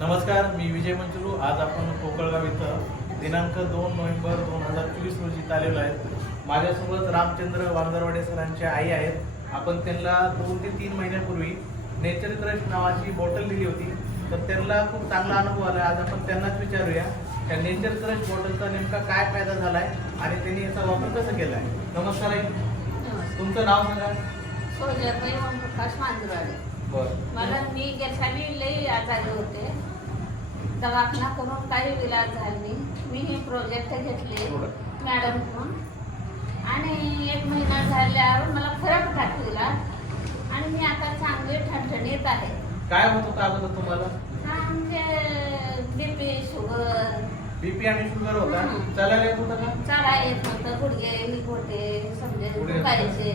नमस्कार, मी विजय मंचुरू. आज आपण कोकळगाव इथं दिनांक 2 नोव्हेंबर 2024 रोजी आलेलो आहे. माझ्यासोबत रामचंद्र वांगरवाडे सरांचे आई आहेत. आपण त्यांना 2 ते 3 महिन्यापूर्वी नेचर क्रश नावाची बॉटल दिली होती, तर त्यांना खूप चांगला अनुभव आला. आज आपण त्यांनाच विचारूया त्या नेचर क्रश बॉटलचा नेमका काय फायदा झाला आहे आणि त्यांनी याचा वापर कसा केला आहे. नमस्कार आई, तुमचं नाव सांगा. सोजरबाई ओमप्रकाश वांगरवाडे. मला मी गेल्याने लई आजारी होते, दवाखाना करून काही इलाज झाला नाही. मी हे प्रोजेक्ट घेतले मॅडमकडून आणि 1 महिना झाल्यावर मला फरक वाटला आणि मी आता चांगली ठणठणीत आहे. काय होत होतं अगोदर तुम्हाला? हा म्हणजे बीपी, शुगर. बीपी आणि शुगर होता. चालायला येत होतं का? चढा येत होतं, गुडघे होते, समजे दुखायचे,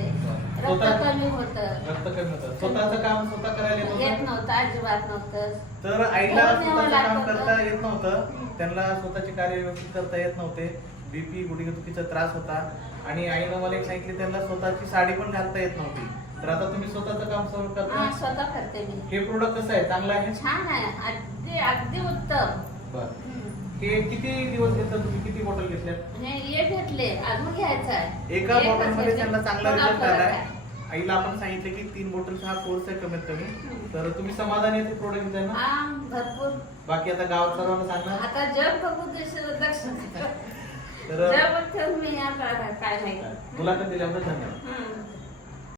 रक्त कमी होतं. रक्त कमी होतं. स्वतःचं काम स्वतः करायला येत नव्हतं, अजिबात नव्हतं. तर आईला स्वतःचं काम करता येत नव्हतं, त्यांना स्वतःचे कार्य व्यवस्थित करता येत नव्हते. बीपी, गुडघेदुखीचा त्रास होता आणि आईनं मला एक सांगितले त्यांना स्वतःची साडी पण घालता येत नव्हती. तर आता तुम्ही स्वतःचं काम सर्व करता? स्वतः करते मी. हे प्रोडक्ट कसं आहे? चांगलं आहे? छान आहे, अगदी अगदी उत्तम. बरं. हे किती दिवस घेतलं तुम्ही? किती बॉटल घेतल्यात? हे घेतले, अजून घ्यायचं आहे. एका बॉटल मध्ये त्यांना चांगला रिझल्ट आलाय. आईला आपण सांगितले की 3 बॉटलचा हा कोर्स आहे कमीत कमी. तर तुम्ही समाधानी आहे ते प्रोडक्ट घेताय ना? हा, भरपूर. बाकी आता गावात सर्वांना सांगणार? आता जग बघू दर्शन तर जग बघ मी आता काय नाही. मुलाखत दिल्याबद्दल धन्यवाद. हम्म.